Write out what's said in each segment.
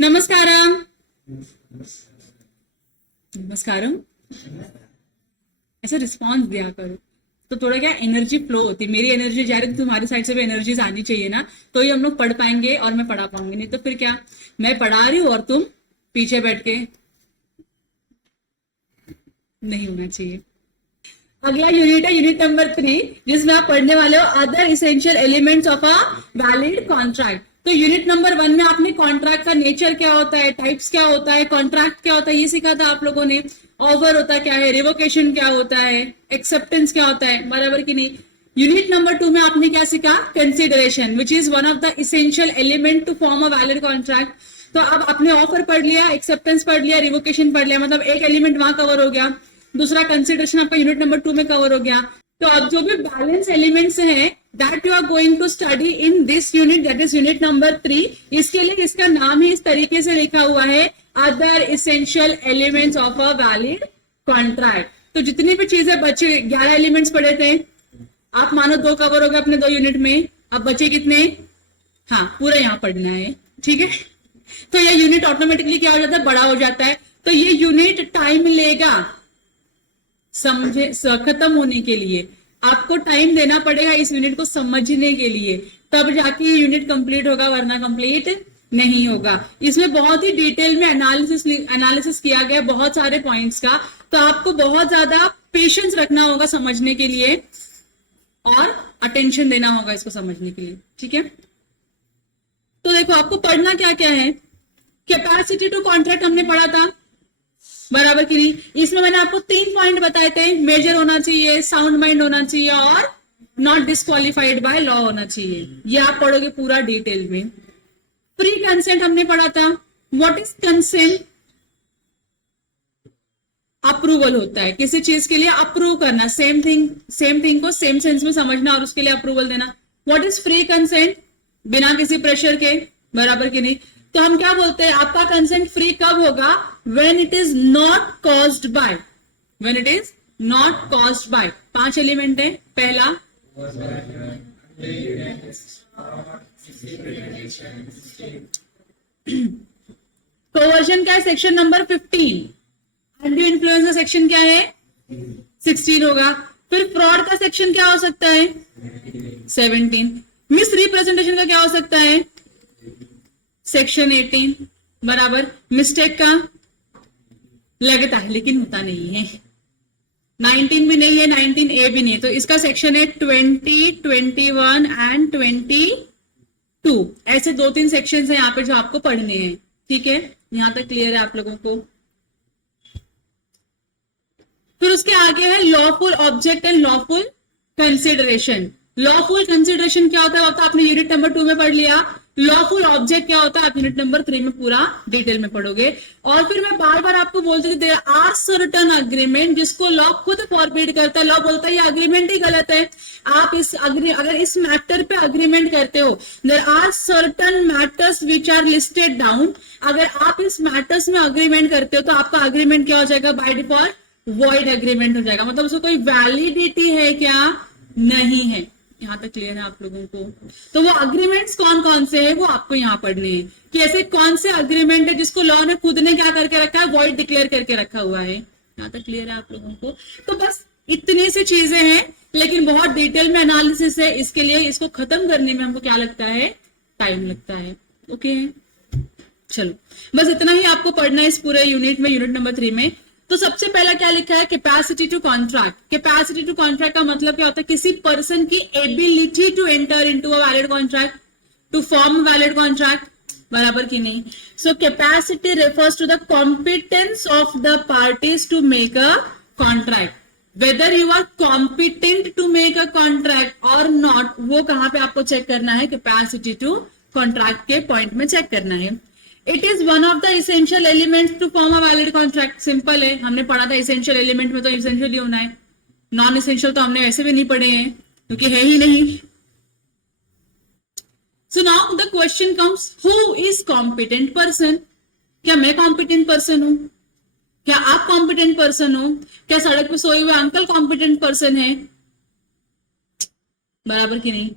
नमस्कारम। नमस्कारम। ऐसा रिस्पॉन्स दिया करो तो थोड़ा क्या एनर्जी फ्लो होती है। मेरी एनर्जी जा रही है तो तुम्हारी साइड से भी एनर्जीज आनी चाहिए ना, तो ही हम लोग पढ़ पाएंगे और मैं पढ़ा पाऊंगी। नहीं तो फिर क्या, मैं पढ़ा रही हूँ और तुम पीछे बैठ के, नहीं होना चाहिए। अगला यूनिट है यूनिट नंबर 3, जिसमें आप पढ़ने वाले हो other essential elements of a valid contract. तो यूनिट नंबर 1 में आपने कॉन्ट्रैक्ट का नेचर क्या होता है, टाइप्स क्या होता है, कॉन्ट्रैक्ट क्या होता है, ये सीखा था आप लोगों ने। ऑफर होता क्या है, रिवोकेशन क्या होता है, एक्सेप्टेंस क्या होता है, बराबर की नहीं। यूनिट नंबर 2 में आपने क्या सीखा, consideration, which is one of the essential element to form a valid contract. तो अब आपने ऑफर पढ़ लिया, एक्सेप्टेंस पढ़ लिया, रिवोकेशन पढ़ लिया, मतलब एक एलिमेंट वहां कवर हो गया। दूसरा कंसिडरेशन आपका यूनिट नंबर 2 में कवर हो गया। तो अब जो भी बैलेंस एलिमेंट्स हैं that you are going to study in this unit, that is unit number 3। इसके लिए इसका नाम ही इस तरीके से लिखा हुआ है, other essential elements of a valid contract. तो जितनी भी चीजें बचे, 11 एलिमेंट्स पढ़े थे, आप मानो 2 कवर हो गए अपने 2 यूनिट में। अब बचे कितने, हाँ पूरा यहाँ पढ़ना है, ठीक है। तो ये यूनिट ऑटोमेटिकली क्या हो जाता है, बड़ा हो जाता है। तो ये यूनिट टाइम लेगा समझे, खत्म होने के लिए आपको टाइम देना पड़ेगा इस यूनिट को समझने के लिए, तब जाके ये यूनिट कंप्लीट होगा, वरना कंप्लीट नहीं होगा। इसमें बहुत ही डिटेल में एनालिसिस किया गया बहुत सारे पॉइंट्स का, तो आपको बहुत ज्यादा पेशेंस रखना होगा समझने के लिए और अटेंशन देना होगा इसको समझने के लिए, ठीक है। तो देखो आपको पढ़ना क्या क्या है। कैपेसिटी टू कॉन्ट्रैक्ट हमने पढ़ा था, बराबर की नहीं। इसमें मैंने आपको 3 पॉइंट बताए थे, मेजर होना चाहिए, साउंड माइंड होना चाहिए और नॉट डिस्क्वालिफाइड बाय लॉ होना चाहिए। ये आप पढ़ोगे पूरा डिटेल में। प्री कंसेंट हमने पढ़ा था। व्हाट इज कंसेंट, अप्रूवल होता है किसी चीज के लिए, अप्रूव करना, सेम थिंग को सेम सेंस में समझना और उसके लिए अप्रूवल देना। व्हाट इज फ्री कंसेंट, बिना किसी प्रेशर के, बराबर की नहीं। तो हम क्या बोलते हैं, आपका कंसेंट फ्री कब होगा, when it is not caused by, when it is not caused by. 5 element है। पहला कोवर्जन का है सेक्शन नंबर 15, अनड्यू इन्फ्लुएंस का सेक्शन क्या है 16 होगा। फिर फ्रॉड का सेक्शन क्या हो सकता है 17। मिस रिप्रेजेंटेशन का क्या हो सकता है सेक्शन 18, बराबर। मिस्टेक का लगता है लेकिन होता नहीं है, 19 भी नहीं है, 19A भी नहीं है, तो इसका सेक्शन है 20, 21 एंड 22। ऐसे 2-3 सेक्शन है यहाँ पे जो आपको पढ़ने हैं, ठीक है। यहां तक क्लियर है आप लोगों को। फिर उसके आगे है lawful object and lawful consideration. Lawful consideration क्या होता है, आपने यूनिट नंबर 2 में पढ़ लिया। लॉफुल ऑब्जेक्ट क्या होता है आप यूनिट नंबर 3 में पूरा डिटेल में पढ़ोगे। और फिर मैं बार बार आपको बोलती हूँ देयर आर सर्टेन अग्रीमेंट जिसको लॉ खुद फॉरबिड करता है। लॉ बोलता है ये अग्रीमेंट ही गलत है, आप अगर इस मैटर पे अग्रीमेंट करते हो, there are certain matters which are listed down, अगर आप इस मैटर्स में अग्रीमेंट करते हो तो आपका अग्रीमेंट क्या हो जाएगा, बाय डिफॉल्ट वॉइड अग्रीमेंट हो जाएगा। मतलब उसको कोई वैलिडिटी है क्या, नहीं है। यहां तक क्लियर है आप लोगों को। तो वो अग्रीमेंट्स कौन कौन से हैं वो आपको यहाँ पढ़ने हैं कि ऐसे कौन से अग्रीमेंट है जिसको लॉ ने खुद ने क्या करके रखा है, वॉइड डिक्लेयर करके रखा हुआ है। यहाँ तक क्लियर है आप लोगों को। तो बस इतनी सी चीजें हैं, लेकिन बहुत डिटेल में एनालिसिस है। इसके लिए इसको खत्म करने में हमको क्या लगता है, टाइम लगता है। ओके चलो, बस इतना ही आपको पढ़ना है इस पूरे यूनिट में, यूनिट नंबर 3 में। तो सबसे पहला क्या लिखा है, capacity to contract. Capacity to contract का मतलब क्या होता है, किसी पर्सन की ability to enter into a valid contract, to form valid contract, बराबर की नहीं। So capacity refers to the competence of the parties to make a contract. Whether you are competent to make a contract और not, वो कहां पे आपको check करना है, कैपेसिटी टू कॉन्ट्रैक्ट के पॉइंट में चेक करना है। It is one of the essential elements to form a valid contract. Simple है, हमने पढ़ा था इसेंशियल एलिमेंट में तो इसेंशियल ही होना है, नॉन इसेंशियल तो हमने वैसे भी नहीं पढ़े हैं क्योंकि है ही नहीं। So now the question comes, who is competent person. क्या मैं कॉम्पिटेंट पर्सन हूं, क्या आप कॉम्पिटेंट पर्सन हो, क्या सड़क पे सोए हुए अंकल कॉम्पिटेंट पर्सन है, बराबर की नहीं।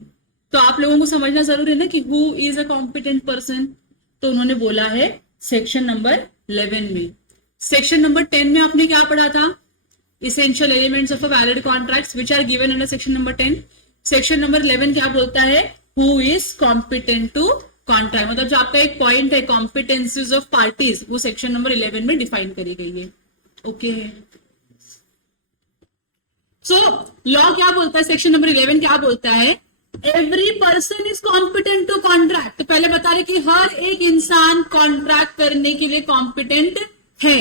तो आप लोगों को समझना जरूरी है ना कि who is a competent person. तो उन्होंने बोला है सेक्शन नंबर 11 में। सेक्शन नंबर 10 में आपने क्या पढ़ा था? Essential elements of a valid contracts which are given under section number 10। Section number 11 क्या बोलता है? Who is competent to contract, मतलब जो आपका एक पॉइंट है कॉम्पिटेंसीज ऑफ पार्टीज, वो सेक्शन नंबर 11 में डिफाइन करी गई है। ओके, सो लॉ क्या बोलता है? सेक्शन नंबर 11 क्या बोलता है? Every person is competent to contract. तो पहले बता रहे कि हर एक इंसान कॉन्ट्रैक्ट करने के लिए कॉम्पिटेंट है,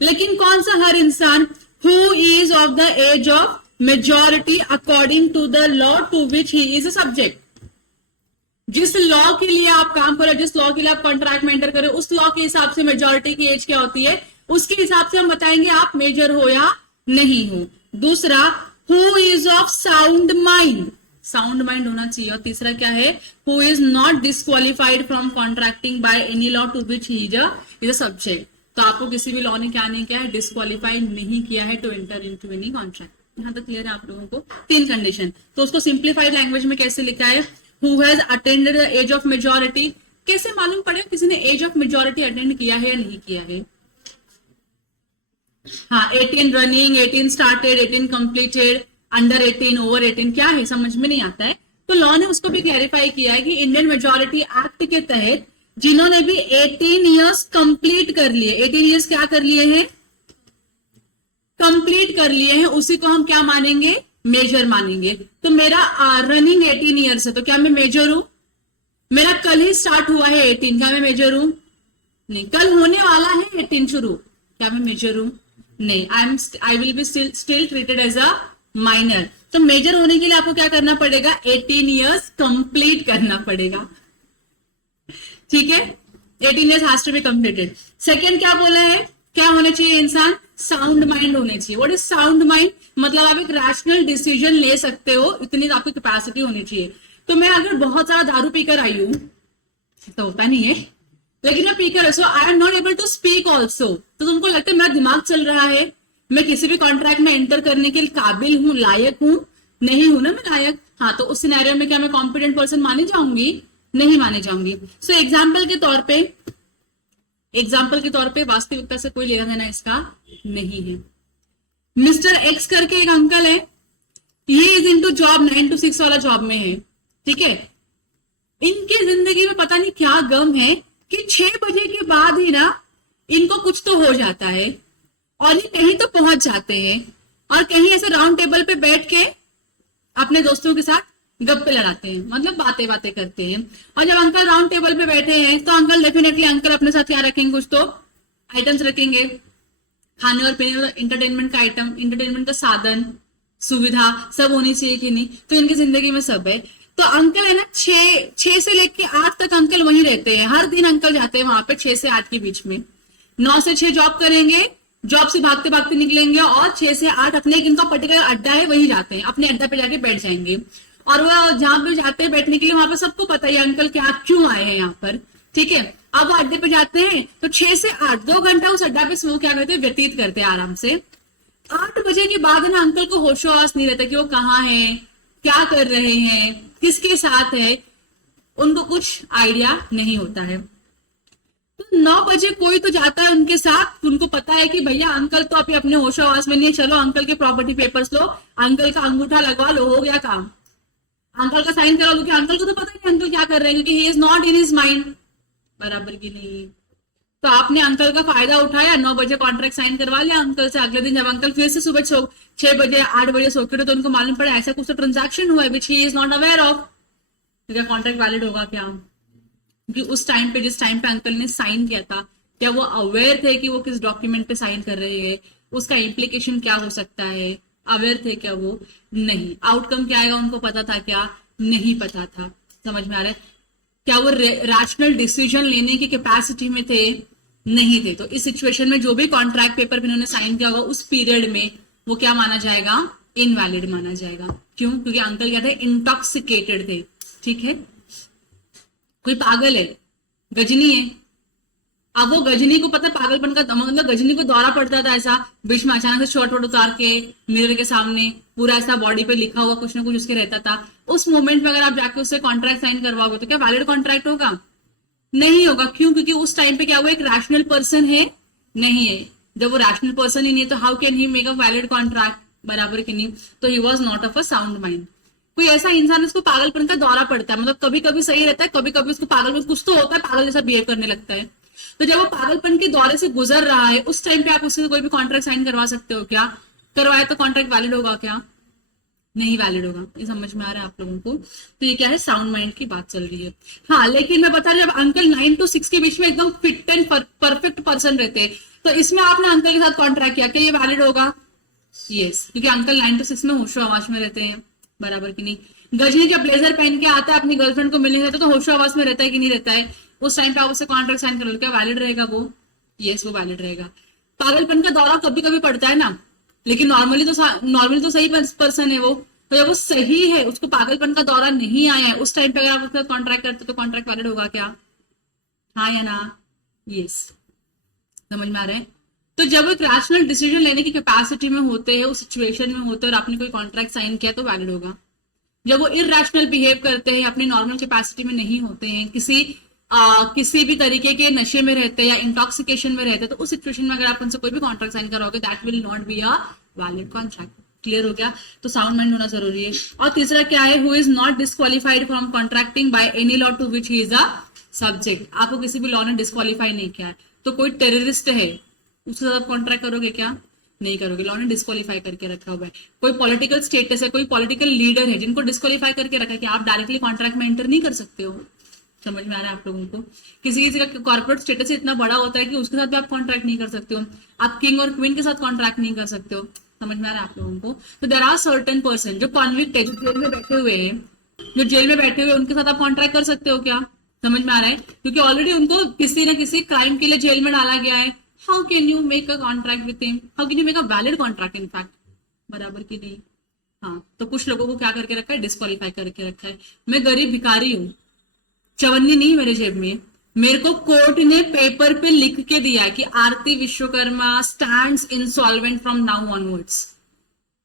लेकिन कौन सा हर इंसान? Who is of the age of majority according to the law to which he is a subject. जिस लॉ के लिए आप काम करो, जिस लॉ के लिए आप कॉन्ट्रैक्ट में एंटर करो, उस लॉ के हिसाब से मेजॉरिटी की एज क्या होती है, उसके हिसाब से हम बताएंगे आप मेजर हो या नहीं हो। दूसरा, who is of sound mind, sound mind होना चाहिए। और तीसरा क्या है? Who is not disqualified from contracting by any law to which he is a subject. तो आपको किसी भी लॉ ने क्या नहीं किया है? डिस्क्वालिफाइड नहीं किया है to enter into any contract. यहां तक क्लियर है आप लोगों को? 3 कंडीशन। तो उसको सिंप्लीफाइड लैंग्वेज में कैसे लिखा है? Who has attended the age of majority. कैसे मालूम पड़ेगा किसी ने एज ऑफ मेजॉरिटी अटेंड किया है या नहीं किया है? हाँ, 18 running, 18 started, 18 completed, under 18, over 18 क्या है समझ में नहीं आता है। तो लॉ ने उसको भी क्लैरिफाई किया है कि इंडियन मेजॉरिटी एक्ट के तहत जिन्होंने भी 18 इयर्स कंप्लीट कर लिए, 18 इयर्स क्या कर लिए हैं? कंप्लीट कर लिए हैं, उसी को हम क्या मानेंगे? मेजर मानेंगे। तो मेरा रनिंग 18 इयर्स है, तो क्या मैं मेजर हूं? मेरा कल ही स्टार्ट हुआ है 18, क्या मैं मेजर हूं? नहीं। कल होने वाला है 18 शुरू, क्या मैं मेजर हूं? नहीं। I will be still treated as a minor. तो मेजर होने के लिए आपको क्या करना पड़ेगा? 18 इयर्स कंप्लीट करना पड़ेगा, ठीक है? 18 years has to be completed. Second क्या बोला है? क्या होने चाहिए इंसान? साउंड माइंड होने चाहिए। What is sound mind? मतलब आप एक रैशनल डिसीजन ले सकते हो, इतनी आपकी कैपेसिटी होनी चाहिए। तो मैं अगर बहुत सारा दारू पीकर आई हूं, तो होता नहीं है, लेकिन मैं पीकर, so I am not able to speak also, तो तुमको लगता है मेरा दिमाग चल रहा है, मैं किसी भी कॉन्ट्रैक्ट में एंटर करने के लिए काबिल हूं, लायक हूं? नहीं हूं ना मैं लायक। हाँ, तो उस सिनेरियो में क्या मैं कॉम्पिटेंट पर्सन मानी जाऊंगी? नहीं मानी जाऊंगी। सो एग्जाम्पल के तौर पे वास्तविकता से कोई लेना देना इसका नहीं है। मिस्टर एक्स करके एक अंकल है, ये इज इनटू जॉब, 9 to 6 वाला जॉब में है, ठीक है? इनके जिंदगी में पता नहीं क्या गम है कि 6 बजे के बाद ही ना इनको कुछ तो हो जाता है और ये कहीं तो पहुंच जाते हैं और कहीं ऐसे राउंड टेबल पे बैठ के अपने दोस्तों के साथ गप्पे लड़ाते हैं, मतलब बातें करते हैं। और जब अंकल राउंड टेबल पे बैठे हैं तो अंकल डेफिनेटली अंकल अपने साथ क्या रखेंगे? कुछ तो आइटम्स रखेंगे, खाने और पीने, इंटरटेनमेंट का आइटम, इंटरटेनमेंट का साधन, सुविधा सब होनी चाहिए कि नहीं? तो इनकी जिंदगी में सब है। तो अंकल है ना 6 से लेके 8 तक अंकल वहीं रहते हैं, हर दिन अंकल जाते हैं वहां पे 6 से 8 के बीच में। 9 से 6 जॉब करेंगे, जॉब से भागते भागते निकलेंगे और 6 से 8 अपने इनका पर्टिकुलर अड्डा है, वहीं जाते हैं, अपने अड्डा पे जाके बैठ जाएंगे। और वो जहां पे जाते हैं बैठने के लिए, वहां पे सबको पता है अंकल क्या क्यों आए हैं यहाँ पर, ठीक है? अब वो अड्डे पे जाते हैं तो 6 से 8 2 घंटा उस अड्डा पे वो क्या करते हैं? व्यतीत करते हैं आराम से। 8 बजे के बाद ना अंकल को होशो आवास नहीं रहता कि वो कहाँ है, क्या कर रहे हैं, किसके साथ है, उनको कुछ आइडिया नहीं होता है। तो 9 बजे कोई तो जाता है उनके साथ, उनको पता है कि भैया अंकल तो अभी अपने होशो आवास में नहीं है, चलो अंकल के प्रॉपर्टी पेपर्स लो, अंकल का अंगूठा लगवा लो, हो गया काम, अंकल का साइन करा लो। कि अंकल को तो पता नहीं अंकल क्या कर रहे हैं, क्योंकि ही is not in his mind, बराबर की नहीं। तो आपने अंकल का फायदा उठाया, 9 बजे कॉन्ट्रैक्ट साइन करवा लिया अंकल से। अगले दिन जब अंकल फिर से सुबह 6 बजे 8 बजे सो के तो उनको मालूम पड़ा ऐसा कुछ तो ट्रांजैक्शन हुआ है which he is not aware of, तो क्या कॉन्ट्रैक्ट वैलिड होगा क्या? क्योंकि उस टाइम पे, जिस टाइम पे अंकल ने साइन किया था, क्या वो अवेयर थे कि वो किस डॉक्यूमेंट पे साइन कर रहे हैं, उसका इम्प्लीकेशन क्या हो सकता है? अवेयर थे क्या वो? नहीं। आउटकम क्या आएगा उनको पता था क्या? नहीं पता था। समझ में आ रहा है? क्या वो रैशनल डिसीजन लेने की कैपेसिटी में थे? नहीं थे। तो इस सिचुएशन में जो भी कॉन्ट्रैक्ट पेपर इन्होंने साइन किया होगा उस पीरियड में, वो क्या माना जाएगा? इनवैलिड माना जाएगा। क्यों? क्योंकि अंकल क्या थे? इंटॉक्सिकेटेड थे, ठीक है? कोई पागल है, गजनी है, अब वो गजनी को पता पागलपन का मतलब गजनी को दौरा पड़ता था ऐसा, बीच में अचानक से शॉर्ट उतार के मिरर के सामने पूरा ऐसा बॉडी पे लिखा हुआ कुछ ना कुछ उसके रहता था। उस मोमेंट में अगर आप जाके उससे कॉन्ट्रैक्ट साइन करवाओगे तो क्या वैलिड कॉन्ट्रैक्ट होगा? नहीं होगा। क्यों? क्योंकि उस टाइम पे क्या वो एक रैशनल पर्सन है? नहीं है। जब वो रैशनल पर्सन ही नहीं है तो how can he make a valid contract? बराबर कि नहीं? तो he was not of a sound mind. कोई ऐसा इंसान उसको पागलपन का दौरा पड़ता है, मतलब कभी कभी सही रहता है, कभी कभी उसको पागल कुछ तो होता है, पागल जैसा बिहेव करने लगता है। तो जब वो पागलपन के दौरे से गुजर रहा है उस टाइम पे आप उससे कोई भी कॉन्ट्रैक्ट साइन करवा सकते हो क्या? करवाया तो कॉन्ट्रैक्ट वैलिड होगा क्या? नहीं वैलिड होगा। ये समझ में आ रहा है आप लोगों को? तो ये क्या है, साउंड माइंड की बात चल रही है। हाँ, लेकिन मैं बता रही हूँ, जब अंकल 9 to 6 के बीच में एकदम फिट एंड परफेक्ट पर्सन रहते हैं, तो इसमें आपने अंकल के साथ कॉन्ट्रैक्ट किया, क्या ये वैलिड होगा? यस, क्योंकि अंकल 9 to 6 में होशो आवाज में रहते हैं। बराबर कि नहीं? गजनी जब ब्लेजर पहन के आता है अपनी गर्लफ्रेंड को मिलने जाता है तो होशो आवाज में रहता है कि नहीं रहता है? उस टाइम पे आप उससे कॉन्ट्रैक्ट साइन कर लो, क्या वैलिड रहेगा वो? यस, वो वैलिड रहेगा। पागलपन का दौरा कभी कभी पड़ता है ना, लेकिन नॉर्मली तो सही पर्सन है वो। तो जब वो सही है, उसको पागलपन का दौरा नहीं आया है, उस टाइम पे अगर आप उसका कॉन्ट्रैक्ट करते तो कॉन्ट्रैक्ट वैलिड होगा क्या? हाँ या ना? यस, समझ में आ रहा है? तो जब एक रैशनल डिसीजन लेने की कैपेसिटी में होते हैं, उस सिचुएशन में होते हैं और आपने कोई कॉन्ट्रैक्ट साइन किया तो वैलिड होगा। जब वो इरैशनल बिहेव करते हैं, अपनी नॉर्मल कैपेसिटी में नहीं होते हैं, किसी भी तरीके के नशे में रहते हैं या इंटॉक्सिकेशन में रहते हैं, तो उस सिचुएशन में अगर आप उनसे कोई भी कॉन्ट्रैक्ट साइन कराओगे that will not be a valid contract. Clear हो गया? तो साउंड माइंड होना जरूरी है। और तीसरा क्या है, who is not disqualified from contracting by any law to which he is a subject. आपको किसी भी लॉ ने डिस्क्वालीफाई नहीं किया है, तो कोई टेररिस्ट है उसके साथ कॉन्ट्रैक्ट करोगे क्या? नहीं करोगे, लॉ ने डिस्क्वालीफाई करके रखा हुआ है। कोई पॉलिटिकल स्टेटस है, कोई पॉलिटिकल लीडर है जिनको डिस्क्वालीफाई करके रखा है कि आप डायरेक्टली कॉन्ट्रैक्ट में एंटर नहीं कर सकते हो। समझ में आ रहा है आप लोगों को? किसी किसी का कॉर्पोरेट स्टेटस इतना बड़ा होता है कि उसके साथ भी आप कॉन्ट्रैक्ट नहीं कर सकते हो। आप किंग और क्वीन के साथ कॉन्ट्रैक्ट नहीं कर सकते हो। समझ में आ रहा है आप लोगों को? तो देयर आर सर्टेन पर्सन जो कॉन्विक्ट है, जो जेल में बैठे हुए हैं, उनके साथ आप कॉन्ट्रैक्ट कर सकते हो क्या? समझ में आ रहा है? क्योंकि ऑलरेडी उनको किसी ना किसी क्राइम के लिए जेल में डाला गया है। How can you make a contract with him? How can you make a valid contract in fact? बराबर की नहीं? हाँ, तो कुछ लोगों को क्या करके रखा है, डिस्क्वालीफाई करके रखा है। मैं गरीब भिखारी हूँ, चवन्नी नहीं मेरे जेब में, मेरे को कोर्ट ने पेपर पे लिख के दिया कि Aarti Vishwakarma stands insolvent from now onwards.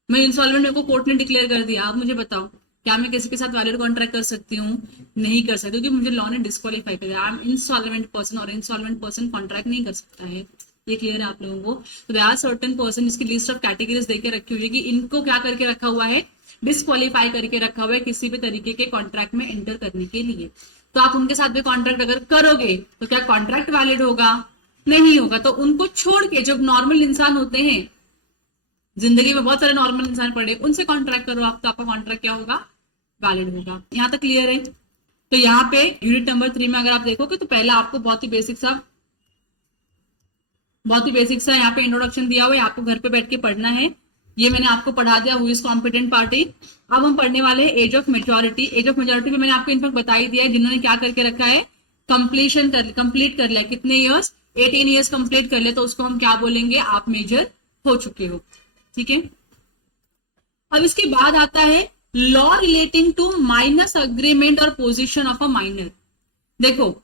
मैं इंसॉल्वेंट, मेरे को कोर्ट ने डिक्लेयर कर दिया। आप मुझे बताओ, क्या मैं किसी के साथ वैलिड कॉन्ट्रैक्ट कर सकती हूँ? नहीं कर सकती, क्योंकि मुझे लॉ ने डिस्क्वालीफाई कर दिया। आई एम इंसॉल्वेंट पर्सन, और इंसॉल्वेंट पर्सन कॉन्ट्रैक्ट नहीं कर सकता है। ये क्लियर है आप लोगों को? तो देयर आर सर्टेन पर्सन, इसकी लिस्ट ऑफ कैटेगरीज देके रखी हुई है कि इनको क्या करके रखा हुआ है, डिस्क्वालीफाई करके रखा हुआ है किसी भी तरीके के कॉन्ट्रैक्ट में एंटर करने के लिए। तो आप उनके साथ भी कॉन्ट्रैक्ट अगर करोगे तो क्या कॉन्ट्रैक्ट वैलिड होगा? नहीं होगा। तो उनको छोड़ के जो नॉर्मल इंसान होते हैं, जिंदगी में बहुत सारे नॉर्मल इंसान पड़े, उनसे कॉन्ट्रैक्ट करो आप, तो आपका कॉन्ट्रैक्ट क्या होगा? वैलिड होगा। यहाँ तक क्लियर है? तो यहाँ पे यूनिट नंबर 3 में अगर आप देखोगे तो पहला आपको बहुत ही बेसिक सा यहाँ पे इंट्रोडक्शन दिया हुआ है, आपको घर पे बैठ के पढ़ना है। ये मैंने आपको पढ़ा दिया, हु इज कॉम्पिटेंट पार्टी। अब हम पढ़ने वाले हैं age of majority. Age of majority में मैंने आपको इनफैक्ट बता ही दिया है, जिन्होंने क्या करके रखा है, कंप्लीट कर लिया। कितने ईयर्स? 18 ईयर्स कंप्लीट कर ले तो उसको हम क्या बोलेंगे, आप मेजर हो चुके हो। ठीक है? अब इसके बाद आता है law relating to minor's agreement और पोजीशन ऑफ अ माइनर। देखो,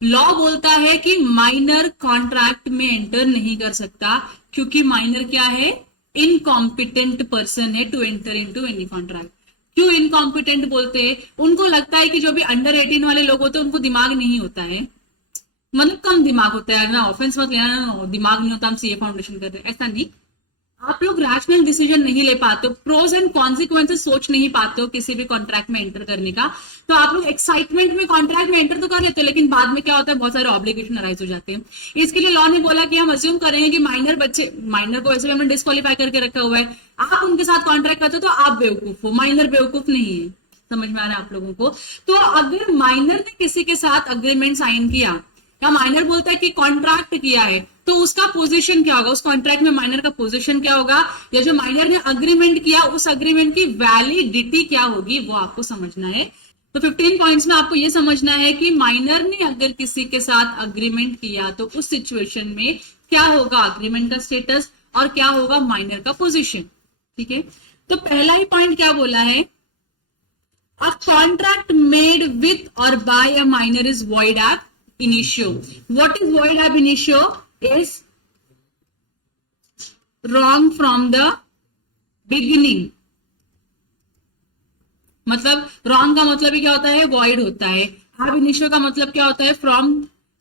लॉ बोलता है कि माइनर कॉन्ट्रैक्ट में एंटर नहीं कर सकता, क्योंकि माइनर क्या है, इनकॉम्पिटेंट पर्सन है to enter into any contract. क्यों इनकॉम्पिटेंट बोलते हैं? उनको लगता है कि जो भी अंडर 18 वाले लोग होते हैं उनको दिमाग नहीं होता है, मतलब कम दिमाग होता है ना, ऑफेंस मत लेना, दिमाग नहीं होता, हम सीए फाउंडेशन कर रहे हैं, ऐसा नहीं। आप लोग रैशनल डिसीजन नहीं ले पाते हो, प्रोज एंड कॉन्सिक्वेंसेस सोच नहीं पाते हो किसी भी कॉन्ट्रैक्ट में एंटर करने का। तो आप लोग एक्साइटमेंट में कॉन्ट्रैक्ट में एंटर तो कर लेते हो, लेकिन बाद में क्या होता है, बहुत सारे ऑब्लिगेशन अराइज हो जाते हैं। इसके लिए लॉ ने बोला कि हम अज्यूम करेंगे कि माइनर को वैसे भी हमने डिस्क्वालीफाई करके रखा हुआ है, आप उनके साथ कॉन्ट्रैक्ट करते हो तो आप बेवकूफ हो, माइनर बेवकूफ नहीं है। समझ में आ रहा है आप लोगों को? तो अगर माइनर ने किसी के साथ अग्रीमेंट साइन किया, या माइनर बोलता है कि कॉन्ट्रैक्ट किया है, तो उसका पोजीशन क्या होगा, उस कॉन्ट्रैक्ट में माइनर का पोजीशन क्या होगा, या जो माइनर ने अग्रीमेंट किया उस अग्रीमेंट की वैलिडिटी क्या होगी, वो आपको समझना है। तो 15 पॉइंट्स में आपको ये समझना है कि माइनर ने अगर किसी के साथ अग्रीमेंट किया तो उस सिचुएशन में क्या होगा अग्रीमेंट का स्टेटस, और क्या होगा माइनर का पोजीशन। ठीक है? तो पहला ही पॉइंट क्या बोला है, a contract made with or by a minor is void ab initio. What is void ab initio? Is wrong from the beginning. मतलब wrong का मतलब ही क्या होता है, void होता है। एब इनिशियो का मतलब क्या होता है, फ्रॉम,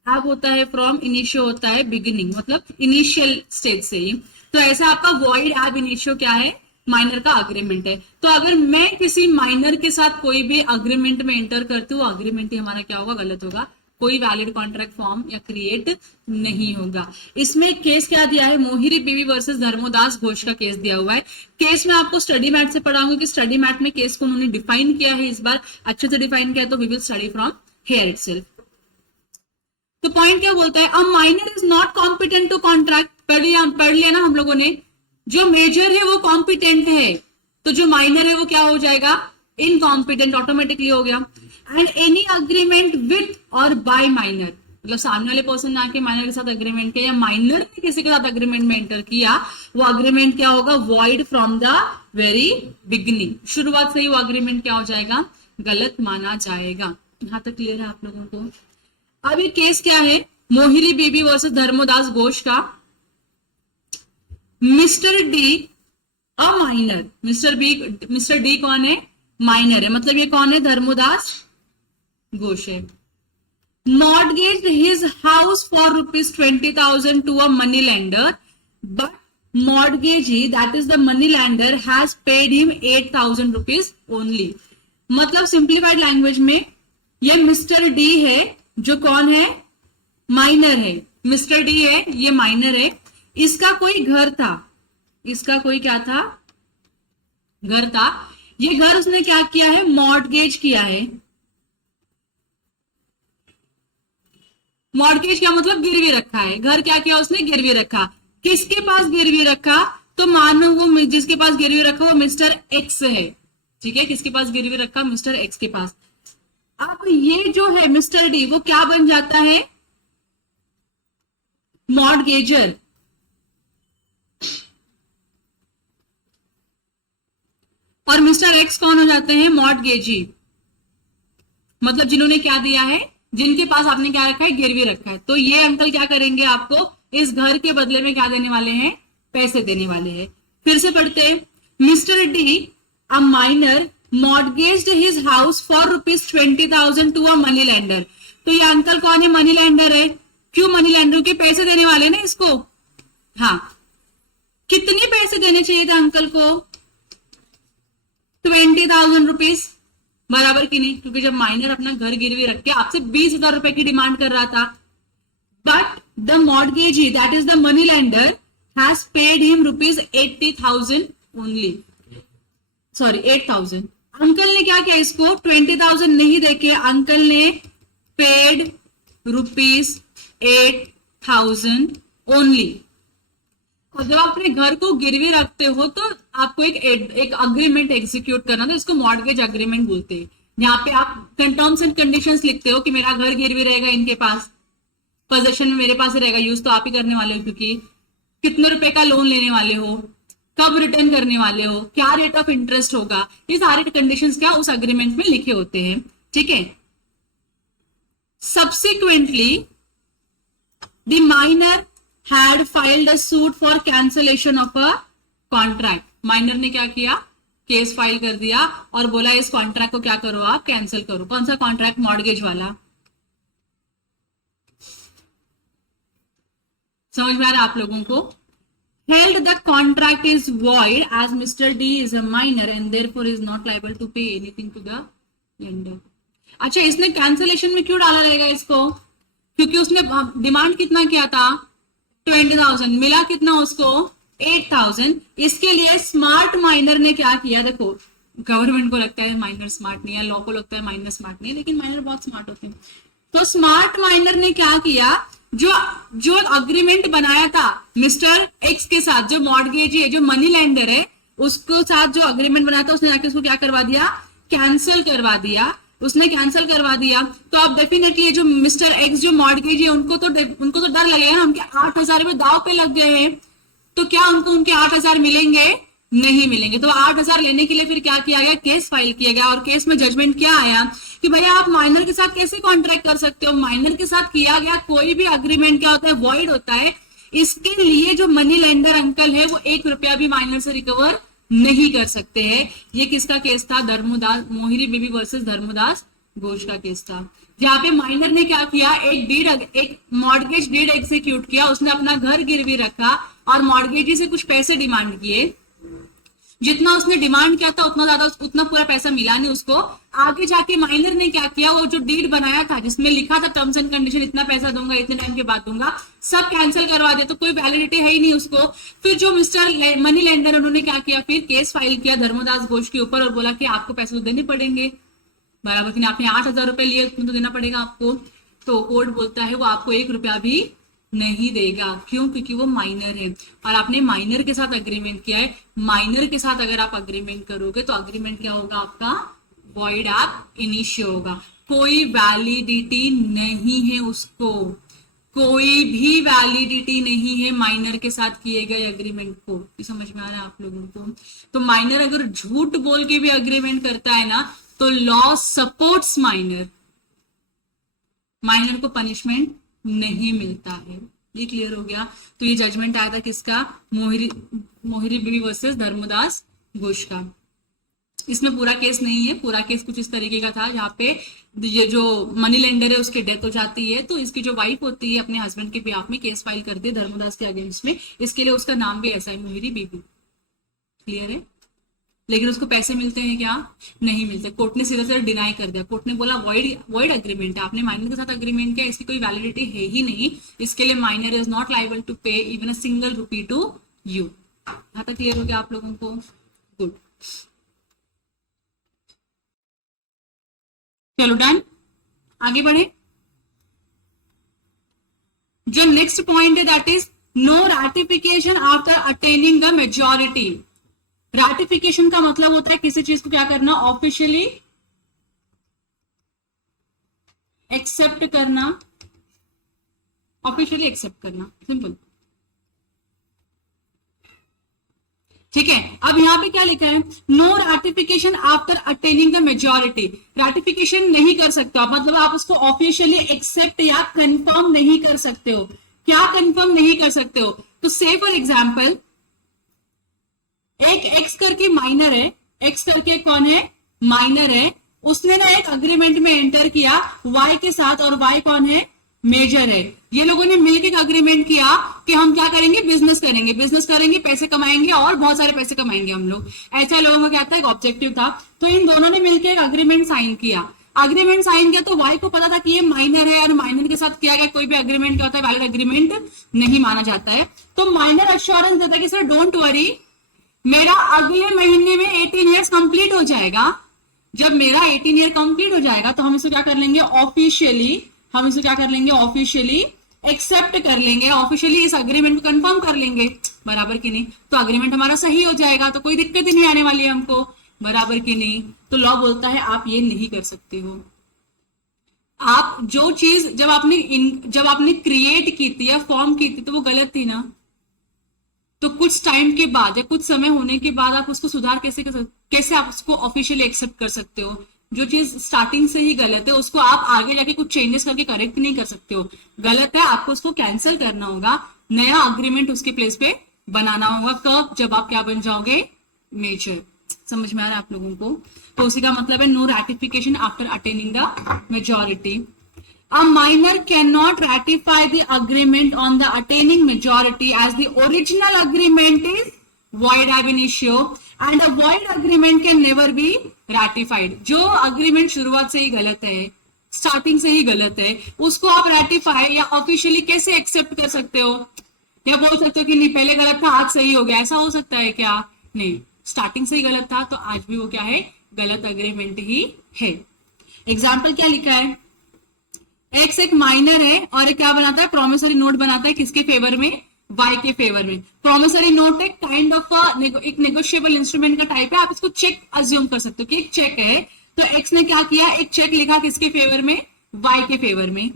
एब होता है फ्रॉम, इनिशियो होता है बिगिनिंग, मतलब इनिशियल स्टेज से ही। तो ऐसा आपका वॉइड एब इनिशियो क्या है, माइनर का अग्रीमेंट है। तो अगर मैं किसी माइनर के साथ कोई भी अग्रीमेंट में एंटर करती हूँ, अग्रीमेंट ही हमारा क्या होगा, गलत होगा, कोई वैलिड कॉन्ट्रैक्ट फॉर्म या क्रिएट नहीं होगा। इसमें केस क्या दिया है, मोहिरी बीवी वर्सेस धर्मोदास घोष का केस दिया हुआ है। केस में आपको स्टडी मैट से पढ़ाऊंगी कि स्टडी मैट में केस को उन्होंने डिफाइन किया है, इस बार अच्छे से डिफाइन किया है, तो we will study from here itself. तो पॉइंट क्या बोलता है, a minor is not competent to contract, पढ़ लिया ना हम लोगों ने, जो मेजर है वो कॉम्पिटेंट है, तो जो माइनर है वो क्या हो जाएगा, इनकॉम्पिटेंट, ऑटोमेटिकली हो गया। And any agreement with or bye minor, मतलब सामने वाले पर्सन ने आके माइनर के साथ अग्रीमेंट किया या माइनर ने किसी के साथ अग्रीमेंट में एंटर किया, वो अग्रीमेंट क्या होगा, void from the very beginning, शुरुआत से ही वो अग्रीमेंट क्या हो जाएगा, गलत माना जाएगा। यहां तक क्लियर है आप लोगों को। अब ये केस क्या है, मोहिरी बीबी वर्सेस धर्मोदास घोष का। Mister D a minor, mister D कौन है, माइनर है, मतलब ये कौन है, धर्मोदास घोष है। Mortgage his house for ₹20,000 to a money lender, but mortgagee that is the money lender has paid him ₹8,000 only. मतलब सिंप्लीफाइड लैंग्वेज में ये मिस्टर डी है, जो कौन है, माइनर है, मिस्टर डी है, ये माइनर है, इसका कोई घर था, इसका कोई क्या था, घर था, ये घर उसने क्या किया है, मॉर्टगेज किया है। मॉर्टगेज क्या मतलब, गिरवी रखा है, घर क्या किया उसने, गिरवी रखा। किसके पास गिरवी रखा, तो मानो वो जिसके पास गिरवी रखा वो मिस्टर एक्स है, ठीक है, किसके पास गिरवी रखा, मिस्टर एक्स के पास। अब ये जो है मिस्टर डी, वो क्या बन जाता है, मॉर्टगेजर। और मिस्टर एक्स कौन हो जाते हैं, मॉर्टगेजी, मतलब जिन्होंने क्या दिया है, जिनके पास आपने क्या रखा है, गिरवी रखा है। तो ये अंकल क्या करेंगे, आपको इस घर के बदले में क्या देने वाले हैं, पैसे देने वाले हैं। फिर से पढ़ते हैं, mister D a minor mortgaged his house for ₹20,000 to a money lender. तो ये अंकल कौन है, मनी लेंडर है। क्यों मनी लेंडर के पैसे देने वाले ना इसको, हाँ, कितने पैसे देने चाहिए था अंकल को, ₹20,000 बराबर की नहीं, क्योंकि जब माइनर अपना घर गिरवी रख के आपसे 20,000 रुपए की डिमांड कर रहा था, but the mortgagee that is the money lender has paid him ₹80,000 only, sorry 8,000। Uncle ने क्या किया, इसको 20,000 नहीं देके अंकल ने पेड ₹8,000 ओनली। और जब अपने घर को गिरवी रखते हो तो आपको एक अग्रीमेंट एग्जीक्यूट करना, तो इसको मॉर्टगेज अग्रीमेंट बोलते हैं। यहाँ पे आप टर्म्स एंड कंडीशंस लिखते हो कि मेरा घर गिरवी रहेगा इनके पास, पोजेशन में मेरे पास ही रहेगा, यूज तो आप ही करने वाले हो, क्योंकि कितने रुपए का लोन लेने वाले हो, कब रिटर्न करने वाले हो, क्या रेट ऑफ इंटरेस्ट होगा, ये सारे कंडीशंस क्या उस अग्रीमेंट में लिखे होते हैं, ठीक है। Subsequently the minor had filed a suit for cancellation of a contract। Minor ने क्या किया, केस फाइल कर दिया और बोला इस कॉन्ट्रैक्ट को क्या करो, आप कैंसिल करो। कौन सा कॉन्ट्रैक्ट, मॉर्टगेज वाला। समझ में आ रहा है आप लोगों को। held the contract is void as Mr. D is a minor and therefore is not liable to pay anything to the lender। अच्छा, इसने कैंसिलेशन में क्यों डाला रहेगा इसको, क्योंकि उसने डिमांड कितना किया था, 20,000, मिला कितना उसको, 8,000। इसके लिए स्मार्ट माइनर ने क्या किया, देखो गवर्नमेंट को लगता है माइनर स्मार्ट नहीं है, लॉ को लगता है माइनर स्मार्ट नहीं है, लेकिन माइनर बहुत स्मार्ट होते हैं। तो स्मार्ट माइनर ने क्या किया, जो अग्रीमेंट बनाया था मिस्टर एक्स के साथ, जो मॉर्टगेजी है, जो मनी लेंडर है, उसको साथ जो अग्रीमेंट बनाया था, उसने जाके उसको क्या करवा दिया, कैंसिल करवा दिया, उसने कैंसिल करवा दिया। तो अब डेफिनेटली जो मिस्टर एक्स जो मॉर्टगेजी है, उनको तो डर लगेगा ना, उनके 8,000 रुपए दाव पे लग गए हैं, तो क्या उनको उनके 8,000 मिलेंगे, नहीं मिलेंगे। तो 8,000 लेने के लिए फिर क्या किया गया, केस फाइल किया गया। और केस में जजमेंट क्या आया कि भैया आप माइनर के साथ कैसे कॉन्ट्रैक्ट कर सकते हो, माइनर के साथ किया गया कोई भी अग्रीमेंट क्या होता है, वॉइड होता है। इसके लिए जो मनी लेंडर अंकल है वो 1 रुपया भी माइनर से रिकवर नहीं कर सकते हैं। ये किसका केस था, धर्मोदास, मोहिनी बीबी वर्सेस धर्मोदास घोष का केस था। जहाँ पे माइनर ने क्या किया, एक मॉर्गेज डीड एग्जीक्यूट किया, उसने अपना घर गिरवी रखा और मॉर्गेजी से कुछ पैसे डिमांड किए। जितना उसने डिमांड किया था उतना पूरा पैसा मिला नहीं उसको। आगे जाके माइनर ने क्या किया, वो जो डीड बनाया था जिसमें लिखा था टर्म्स एंड कंडीशन, इतना पैसा दूंगा इतने टाइम के बाद दूंगा, सब कैंसिल करवा दिया, तो कोई वैलिडिटी है ही नहीं उसको। फिर जो मिस्टर मनी लेंडर उन्होंने क्या किया, फिर केस फाइल किया धर्मदास घोष के ऊपर और बोला कि आपको पैसे तो देने पड़ेंगे, बराबर कि नहीं, आपने 8,000 रुपए लिए तो देना पड़ेगा आपको। तो कोर्ट बोलता है वो आपको 1 रुपया भी नहीं देगा। क्यों? क्योंकि वो माइनर है और आपने माइनर के साथ अग्रीमेंट किया है। माइनर के साथ अगर आप अग्रीमेंट करोगे तो अग्रीमेंट क्या होगा आपका, वॉइड आप इनिशियो होगा। कोई वैलिडिटी नहीं है उसको, कोई भी वैलिडिटी नहीं है माइनर के साथ किए गए अग्रीमेंट को। ये समझ में आ रहा है आप लोगों को? तो माइनर अगर झूठ बोल के भी अग्रीमेंट करता है ना तो लॉ सपोर्ट्स माइनर, माइनर को पनिशमेंट नहीं मिलता है। ये क्लियर हो गया? तो ये जजमेंट आया था किसका, मोहिरी बीवी वर्सेस धर्मदास घोष का। इसमें पूरा केस नहीं है, पूरा केस कुछ इस तरीके का था जहाँ पे ये जो मनी लेंडर है उसकी डेथ हो जाती है तो इसकी जो वाइफ होती है अपने हस्बैंड के बिहाफ में केस फाइल करती है धर्मदास के अगेंस्ट में। इसके लिए उसका नाम भी ऐसा है, मोहिरी बीबी। क्लियर है? लेकिन उसको पैसे मिलते हैं क्या? नहीं मिलते। कोर्ट ने सीधा सीधा डिनाई कर दिया। कोर्ट ने बोला वॉइड अग्रीमेंट है, आपने माइनर के साथ अग्रीमेंट किया, इसकी कोई वैलिडिटी है ही नहीं, इसके लिए minor is not liable to pay even a single rupee to you. यहां तक क्लियर हो गया आप लोगों को? गुड, चलो डन, आगे बढ़े। जो नेक्स्ट पॉइंट है that is no ratification after attaining the majority. Ratification का मतलब होता है किसी चीज को क्या करना, ऑफिशियली एक्सेप्ट करना, ऑफिशियली एक्सेप्ट करना, सिंपल। ठीक है, अब यहां पे क्या लिखा है, no ratification after attaining the majority. Ratification नहीं कर सकते हो, मतलब आप उसको ऑफिशियली एक्सेप्ट या कंफर्म नहीं कर सकते हो। क्या कंफर्म नहीं कर सकते हो? तो से फॉर एग्जाम्पल एक एक्स करके माइनर है, एक्स करके कौन है, माइनर है, उसने ना एक अग्रीमेंट में एंटर किया वाई के साथ, और वाई कौन है, मेजर है। ये लोगों ने मिलकर एक अग्रीमेंट किया कि हम क्या करेंगे, बिजनेस करेंगे, पैसे कमाएंगे और बहुत सारे पैसे कमाएंगे हम लोग। ऐसा लोगों का क्या था, एक ऑब्जेक्टिव था। तो इन दोनों ने मिलकर एक अग्रीमेंट साइन किया। तो वाई को पता था कि ये माइनर है और माइनर के साथ किया गया कोई भी अग्रीमेंट क्या होता है, वैलिड अग्रीमेंट नहीं माना जाता है। तो माइनर एश्योरेंस देता है कि सर डोंट वरी, मेरा अगले महीने में 18 ईयर्स कंप्लीट हो जाएगा। जब मेरा 18 ईयर कंप्लीट हो जाएगा तो हम इसको क्या कर लेंगे, ऑफिशियली एक्सेप्ट कर लेंगे, ऑफिशियली इस अग्रीमेंट को कंफर्म कर लेंगे, बराबर की नहीं। तो अग्रीमेंट हमारा सही हो जाएगा, तो कोई दिक्कत ही नहीं आने वाली है हमको, बराबर की नहीं। तो लॉ बोलता है आप ये नहीं कर सकते हो। आप जो चीज जब आपने क्रिएट की थी या फॉर्म की थी तो वो गलत थी ना, तो कुछ टाइम के बाद या कुछ समय होने के बाद आप उसको सुधार कैसे आप उसको ऑफिशियली एक्सेप्ट कर सकते हो? जो चीज स्टार्टिंग से ही गलत है उसको आप आगे जाके कुछ चेंजेस करके करेक्ट नहीं कर सकते हो। गलत है, आपको उसको कैंसिल करना होगा, नया अग्रीमेंट उसके प्लेस पे बनाना होगा। कब? जब आप क्या बन जाओगे, मेजर। समझ में आ रहा है आप लोगों को? तो उसी का मतलब है no ratification after attaining the majority. A minor cannot ratify the agreement on the attaining majority as the original agreement is void ab initio and a void agreement can never be ratified। जो agreement शुरुआत से ही गलत है, starting से ही गलत है, उसको आप ratify या ऑफिशियली कैसे एक्सेप्ट कर सकते हो? या बोल सकते हो कि नहीं पहले गलत था आज सही हो गया, ऐसा हो सकता है क्या? नहीं, स्टार्टिंग से ही गलत था तो आज भी वो क्या है, गलत अग्रीमेंट ही है। एग्जाम्पल क्या लिखा है, एक्स एक माइनर है और क्या बनाता है, प्रोमिसरी नोट बनाता है किसके फेवर में, वाई के फेवर में। प्रोमिसरी नोट एक काइंड ऑफ एक नेगोशिएबल इंस्ट्रूमेंट का टाइप है, आप इसको चेक अज्यूम कर सकते हो कि एक चेक है। तो एक्स ने क्या किया, एक चेक लिखा किसके फेवर में, वाई के फेवर में।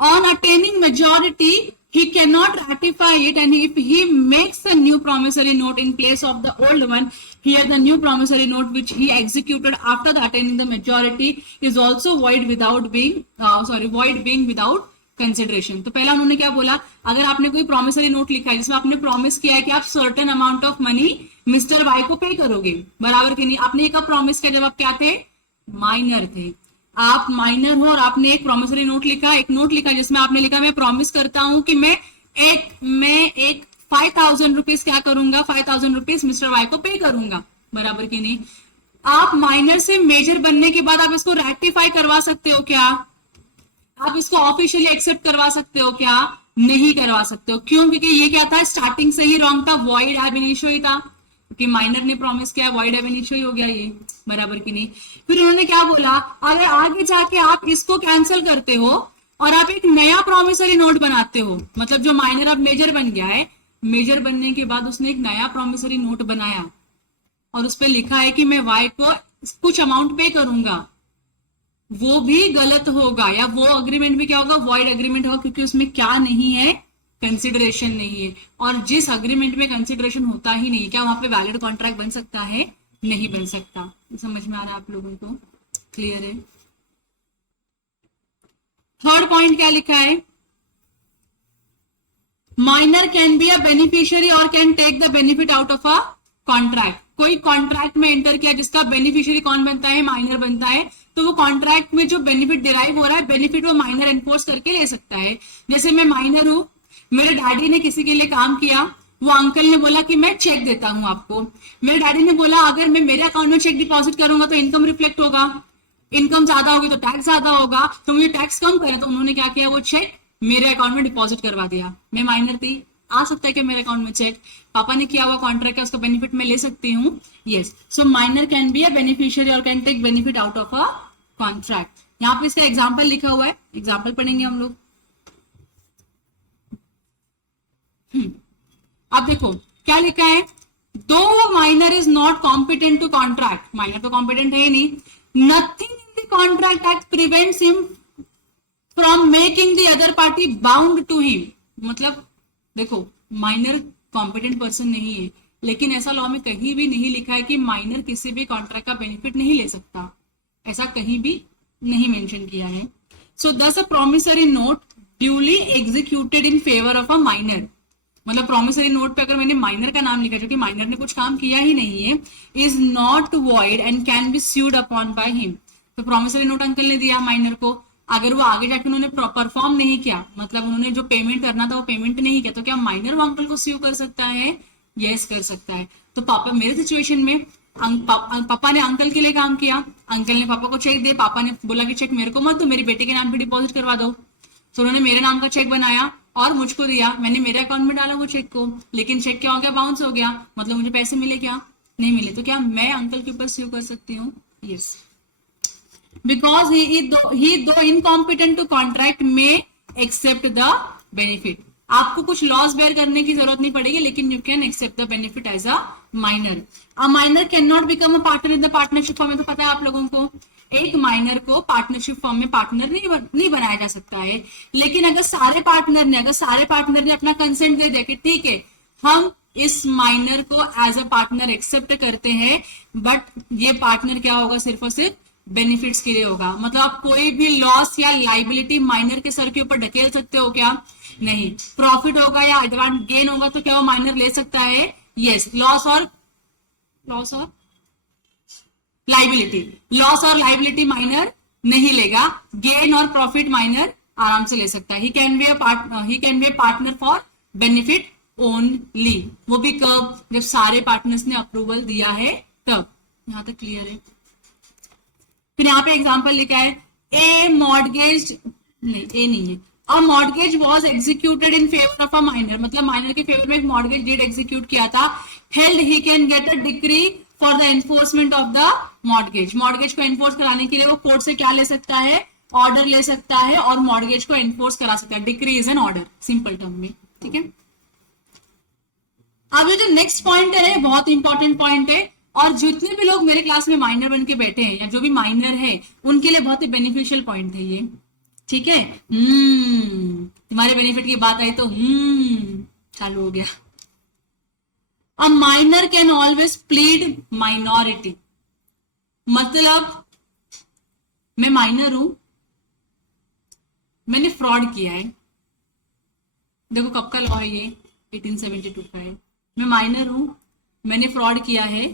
On attaining majority he cannot ratify it and if he makes a new promissory note in place of the old one, here the new promissory note which he executed after the attaining the majority is also void without being without consideration। तो पहला उन्होंने क्या बोला, अगर आपने कोई promissory note लिखा है जिसमें आपने प्रॉमिस किया है कि आप certain amount of money mister Y को पे करोगे, बराबर कि नहीं। आपने कब प्रॉमिस किया, जब आप क्या थे, माइनर थे, आप माइनर हो और आपने एक प्रॉमिसरी नोट लिखा, एक नोट लिखा जिसमें आपने लिखा मैं प्रॉमिस करता हूं कि मैं एक 5,000 रुपीज क्या करूंगा, 5,000 रुपीज मिस्टर वाई को पे करूंगा, बराबर की नहीं। आप माइनर से मेजर बनने के बाद आप इसको रेक्टिफाई करवा सकते हो क्या? आप इसको ऑफिशियली एक्सेप्ट करवा सकते हो क्या? नहीं करवा सकते हो। क्यों? क्योंकि ये क्या था, स्टार्टिंग से ही रॉन्ग था, वॉइड एब इनिशियो ही था, क्योंकि माइनर ने प्रॉमिस किया, वॉइड एब इनिशियो ही हो गया ये, बराबर की नहीं। फिर उन्होंने क्या बोला, अगर आगे जाके आप इसको कैंसिल करते हो और आप एक नया प्रॉमिसरी नोट बनाते हो, मतलब जो माइनर अब मेजर बन गया है, मेजर बनने के बाद उसने एक नया प्रॉमिसरी नोट बनाया और उस पर लिखा है कि मैं वाई को कुछ अमाउंट पे करूंगा, वो भी गलत होगा, या वो अग्रीमेंट भी क्या होगा, वॉइड अग्रीमेंट होगा, क्योंकि उसमें क्या नहीं है, कंसिडरेशन नहीं है। और जिस अग्रीमेंट में कंसिडरेशन होता ही नहीं, क्या वहां पे वैलिड कॉन्ट्रैक्ट बन सकता है? नहीं बन सकता। समझ में आ रहा है आप लोगों को? क्लियर है? थर्ड पॉइंट क्या लिखा है, minor can be a beneficiary और can take the benefit out of a contract. कोई कॉन्ट्रैक्ट में एंटर किया जिसका बेनिफिशियरी कौन बनता है, माइनर बनता है, तो वो कॉन्ट्रैक्ट में जो बेनिफिट डिराइव हो रहा है, बेनिफिट वो माइनर एनफोर्स करके ले सकता है। जैसे मैं माइनर हूं, मेरे डैडी ने किसी के लिए काम किया, वो अंकल ने बोला कि मैं चेक देता हूं आपको, मेरे डैडी ने बोला अगर मैं मेरे अकाउंट में चेक डिपॉजिट करूंगा तो इनकम रिफ्लेक्ट होगा, इनकम ज्यादा होगी तो टैक्स ज्यादा होगा, तो मुझे टैक्स कम करे, तो उन्होंने क्या किया, वो चेक मेरे अकाउंट में डिपॉजिट करवा दिया। मैं माइनर थी, आ सकता है कि मेरे अकाउंट में चेक, पापा ने किया हुआ कॉन्ट्रैक्ट है, उसका बेनिफिट मैं ले सकती हूँ। Yes, so minor can be a beneficiary और can take benefit out of a contract. यहाँ पे इसका एग्जाम्पल लिखा हुआ है, एग्जाम्पल पढ़ेंगे हम लोग। अब देखो क्या लिखा है, दो minor is not competent to contract, minor तो कॉम्पिटेंट है ही नहीं, nothing in the Contract Act prevents him from making the other party bound to him. मतलब देखो, माइनर कॉम्पिटेंट पर्सन नहीं है, लेकिन ऐसा लॉ में कहीं भी नहीं लिखा है कि माइनर किसी भी कॉन्ट्रैक्ट का बेनिफिट नहीं ले सकता, ऐसा कहीं भी नहीं मेंशन किया है। सो दस a promissory note duly executed in favour of a minor, मतलब प्रॉमिसरी नोट पे अगर मैंने माइनर का नाम लिखा जो कि माइनर ने कुछ काम किया ही नहीं है, is not void and can be sued upon by him. तो प्रॉमिसरी नोट अंकल ने दिया माइनर को, अगर वो आगे जाके उन्होंने परफॉर्म नहीं किया, मतलब उन्होंने जो पेमेंट करना था वो पेमेंट नहीं किया, तो क्या माइनर वो अंकल को स्यू कर सकता है? यस, कर सकता है। तो पापा, मेरे सिचुएशन में पापा ने अंकल के लिए काम किया, अंकल ने पापा को चेक दिया, पापा ने बोला कि चेक मेरे को मत दो, मेरी बेटे के नाम पे डिपॉजिट करवा दो, तो उन्होंने मेरे नाम का चेक बनाया और मुझको दिया, मैंने मेरे अकाउंट में डाला वो चेक को, लेकिन चेक क्या हो गया, बाउंस हो गया, मतलब मुझे पैसे मिले क्या? नहीं मिले। तो क्या मैं अंकल के ऊपर स्यू कर सकती हूँ? यस, बिकॉज ही दो इनकॉम्पिटेंट टू कॉन्ट्रैक्ट में एक्सेप्ट द बेनिफिट। आपको कुछ लॉस बेयर करने की जरूरत नहीं पड़ेगी, लेकिन you can accept the benefit as a minor. A minor can not become a partner in the partnership firm, में तो पता है आप लोगों को, एक माइनर को पार्टनरशिप फॉर्म में पार्टनर नहीं बनाया जा सकता है। लेकिन अगर सारे पार्टनर ने अपना कंसेंट दे दिया कि ठीक है हम इस माइनर को एज अ पार्टनर एक्सेप्ट करते हैं, बट ये पार्टनर क्या होगा, सिर्फ और सिर्फ बेनिफिट्स के लिए होगा। मतलब आप कोई भी लॉस या लाइबिलिटी माइनर के सर के ऊपर ढकेल सकते हो क्या? नहीं। प्रॉफिट होगा या एडवांस गेन होगा तो क्या वो माइनर ले सकता है? यस। लॉस और लाइबिलिटी माइनर नहीं लेगा, गेन और प्रॉफिट माइनर आराम से ले सकता है। ही can B A partner for benefit only, वो भी कब, जब सारे पार्टनर्स ने अप्रूवल दिया है तब। यहां तक क्लियर है? फिर यहाँ पे एग्जांपल लिखा है, ए मॉर्गेज, नहीं ए नहीं है, a mortgage was executed in favour of a minor, मतलब माइनर के फेवर में एक मॉर्गेज डीड एग्जीक्यूट किया था, held he can get a decree for the enforcement of the mortgage. Mortgage को एनफोर्स कराने के लिए वो कोर्ट से क्या ले सकता है? ऑर्डर ले सकता है और मॉर्गेज को एनफोर्स करा सकता है। Decree is an order, simple term में, ठीक है। अब ये जो नेक्स्ट पॉइंट है बहुत इंपॉर्टेंट पॉइंट है, और जितने भी लोग मेरे क्लास में माइनर बन के बैठे हैं या जो भी माइनर है उनके लिए बहुत ही बेनिफिशियल पॉइंट है ये, ठीक है। तुम्हारे बेनिफिट की बात आई तो चालू हो गया। अ minor can always plead minority, मतलब मैं माइनर हूं, मैंने फ्रॉड किया है, देखो कब का लॉ है ये, 1872 का है। मैं माइनर हूं, मैंने फ्रॉड किया है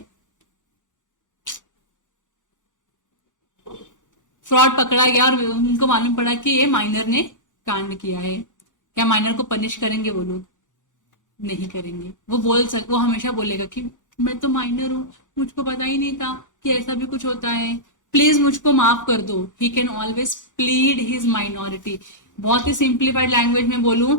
फ्रॉड पकड़ा गया और उनको मालूम पड़ा कि ये माइनर ने कांड किया है, क्या माइनर को पनिश करेंगे वो लोग? नहीं करेंगे। वो हमेशा बोलेगा कि मैं तो माइनर हूँ, मुझको पता ही नहीं था कि ऐसा भी कुछ होता है, प्लीज मुझको माफ कर दो। He can always plead his minority. बहुत ही सिंप्लीफाइड लैंग्वेज में बोलूं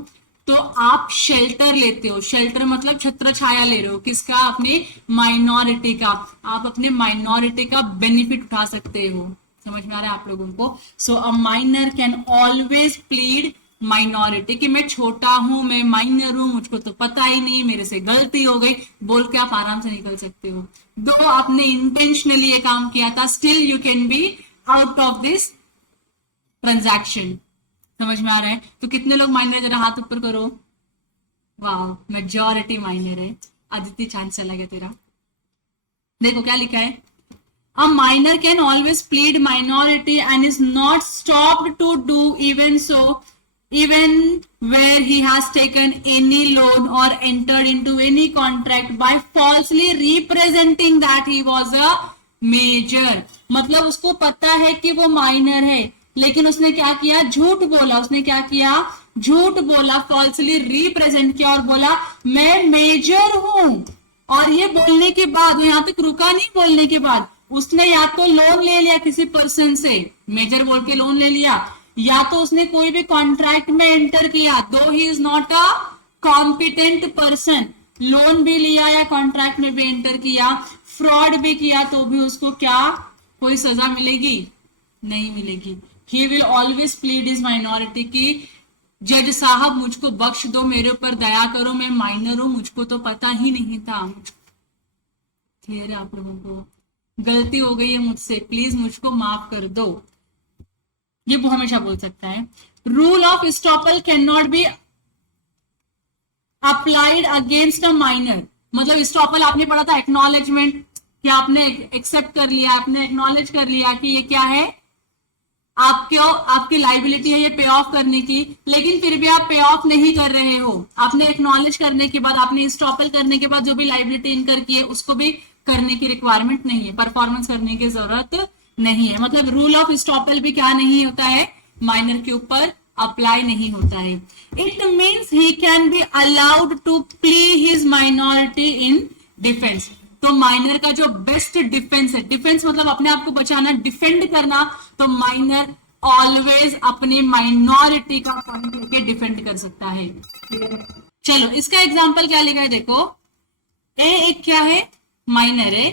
तो आप शेल्टर लेते हो, शेल्टर मतलब छत्र छाया ले रहे हो, किसका? अपने माइनॉरिटी का। आप अपने माइनॉरिटी का बेनिफिट उठा सकते हो। समझ में आ रहा है आप लोगों को? So a minor can always plead minority कि मैं छोटा हूं, मैं माइनर हूं, मुझको तो पता ही नहीं, मेरे से गलती हो गई, बोल के आप आराम से निकल सकते हो। दो आपने इंटेंशनली ये काम किया था, still you can be out of this transaction. समझ में आ रहा है? तो कितने लोग माइनर, जरा हाथ ऊपर करो। वाह, मेजॉरिटी माइनर है। आदित्य, चांस चला गया तेरा। देखो क्या लिखा है, a minor can always plead minority and is not stopped to do even so, even where he has taken any loan or entered into any contract by falsely representing that he was a major। मतलब उसको पता है कि वो minor है, लेकिन उसने क्या किया? झूठ बोला। उसने क्या किया? झूठ बोला, फॉल्सली रिप्रेजेंट किया और बोला मैं मेजर हूं। और ये बोलने के बाद, यहाँ तक रुका नहीं, बोलने के बाद उसने या तो लोन ले लिया किसी पर्सन से, मेजर बोल के लोन ले लिया, या तो उसने कोई भी कॉन्ट्रैक्ट में एंटर किया, दो ही is not a competent person, loan भी लिया या कॉन्ट्रैक्ट में भी एंटर किया, फ्रॉड भी किया, तो भी उसको क्या कोई सजा मिलेगी? नहीं मिलेगी। He will always plead is minority की जज साहब मुझको बख्श दो, मेरे ऊपर दया करो, मैं माइनर हूं, मुझको तो पता ही नहीं था। क्लियर है आप लोगों को? गलती हो गई है मुझसे, प्लीज मुझको माफ कर दो, ये वो हमेशा बोल सकता है। Rule of estoppel can not be applied against a minor. मतलब स्टॉपल आपने पढ़ा था, एक्नॉलेजमेंट, कि आपने एक्सेप्ट कर लिया, आपने एक्नॉलेज कर लिया कि ये क्या है, आपकी लाइबिलिटी है ये पे ऑफ करने की, लेकिन फिर भी आप पे ऑफ नहीं कर रहे हो। आपने एक्नॉलेज करने के बाद, आपने स्टॉपल करने के बाद जो भी लाइबिलिटी इनकर की है उसको भी करने की रिक्वायरमेंट नहीं है, परफॉर्मेंस करने की जरूरत नहीं है। मतलब रूल ऑफ स्टॉपल भी क्या नहीं होता है? माइनर के ऊपर अप्लाई नहीं होता है। It means he can be allowed to plea his minority in defence. तो माइनर का जो बेस्ट डिफेंस है, डिफेंस मतलब अपने आप को बचाना, डिफेंड करना, तो माइनर ऑलवेज अपने माइनॉरिटी का पॉइंट लेके डिफेंड कर सकता है। चलो इसका एग्जांपल क्या लिखा है देखो। एक क्या है? माइनर है।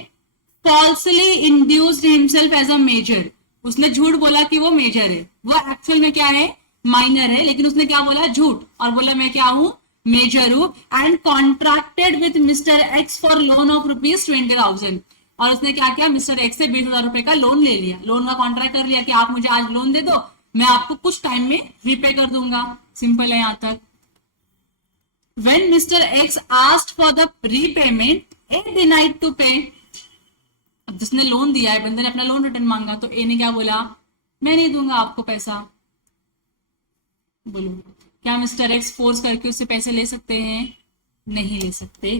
Falsely induced himself as a major. उसने झूठ बोला कि वो मेजर है, वो एक्चुअल में क्या है? माइनर है, लेकिन उसने क्या बोला? झूठ, और बोला मैं क्या हूं? मेजर हूं। And contracted with mister x for loan of ₹20,000। और उसने क्या किया? मिस्टर एक्स से 20,000 रुपए का लोन ले लिया, लोन का कॉन्ट्रैक्ट कर लिया कि आप मुझे आज लोन दे दो, मैं आपको कुछ टाइम में रीपे कर दूंगा। सिंपल है यहां तक। When Mr. X asked for the repayment, A denied to pay। अब जिसने लोन दिया है, बंदे ने अपना लोन रिटर्न मांगा, तो ए ने क्या बोला? मैं नहीं दूंगा आपको पैसा। बोलो, क्या मिस्टर एक्स फोर्स करके उससे पैसे ले सकते हैं? नहीं ले सकते।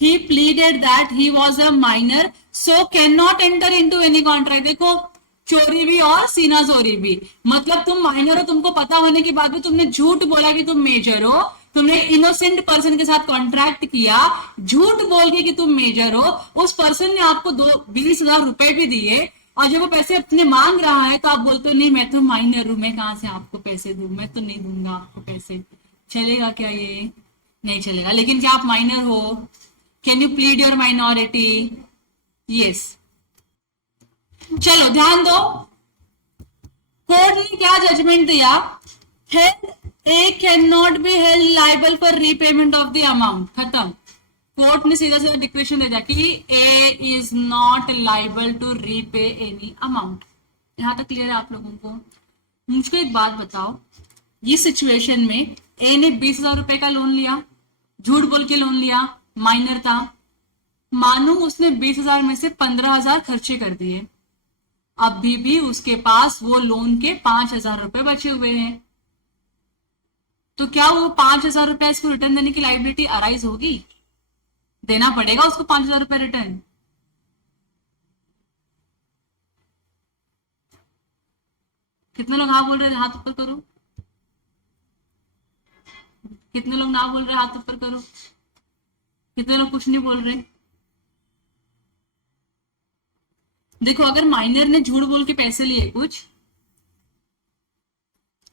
He pleaded that he was a minor, so cannot enter into any contract। देखो, चोरी भी और सीना जोरी भी। मतलब तुम माइनर हो, तुमको पता होने के बाद भी तुमने झूठ बोला कि तुम मेजर हो, तुमने इनोसेंट पर्सन के साथ कॉन्ट्रैक्ट किया, झूठ बोल के कि तुम मेजर हो, उस पर्सन ने आपको 20,000 रुपए भी दिए, और जब वो पैसे अपने मांग रहा है तो आप बोलते हो नहीं मैं तो माइनर हूं, मैं कहां से आपको पैसे दूं, मैं तो नहीं दूंगा आपको पैसे। चलेगा क्या ये? नहीं चलेगा। लेकिन क्या आप माइनर हो? Can you plead your minority? Yes. चलो ध्यान दो, कोर्ट ने क्या जजमेंट दिया? A can not be held liable for repayment of the amount. खत्म। कोर्ट ने सीधा सीधा डिक्लेरेशन दे दिया कि A is not liable to repay any amount. यहां तक क्लियर है आप लोगों को? मुझको एक बात बताओ, ये सिचुएशन में ए ने 20,000 रुपए का लोन लिया, झूठ बोल के लोन लिया, माइनर था, मानो उसने 20,000 में से 15,000 खर्चे कर दिए, अभी भी उसके पास वो लोन के 5,000 रुपए बचे हुए हैं, तो क्या वो 5,000 रुपए इसको रिटर्न देने की लाइबिलिटी अराइज होगी? देना पड़ेगा उसको 5,000 रुपए रिटर्न। कितने लोग हाँ बोल रहे हैं, हाथ ऊपर करो। कितने लोग ना बोल रहे हैं, हाथ ऊपर करो। कितने लोग कुछ नहीं बोल रहे। देखो अगर माइनर ने झूठ बोल के पैसे लिए कुछ,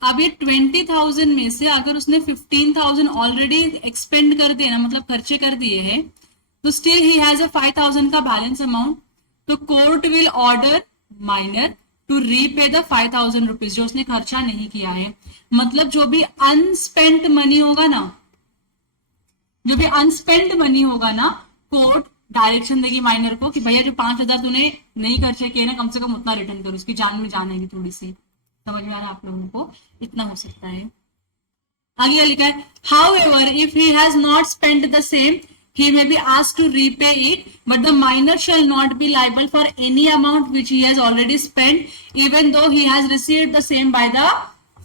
अब ये 20,000 में से अगर उसने 15,000 ऑलरेडी एक्सपेंड कर दिए ना, मतलब खर्चे कर दिए हैं, तो स्टिल ही हैज अ 5,000 का बैलेंस अमाउंट, तो court will order minor to repay the 5,000 rupees जो उसने खर्चा नहीं किया है। मतलब जो भी अनस्पेंट मनी होगा ना, जो भी अनस्पेंड मनी होगा ना, कोर्ट डायरेक्शन देगी माइनर को कि भैया जो 5,000 तूने नहीं खर्चे किए ना, कम से कम उतना रिटर्न करो, उसकी जान में जान आएगी थोड़ी सी। समझ में आ रहा है आप लोगों को, इतना हो सकता है। आगे लिखा है how ever if he has not spend the same he may be asked to repay it, but the minor shall not be liable for any amount which he has already spent, even though he has received the same by the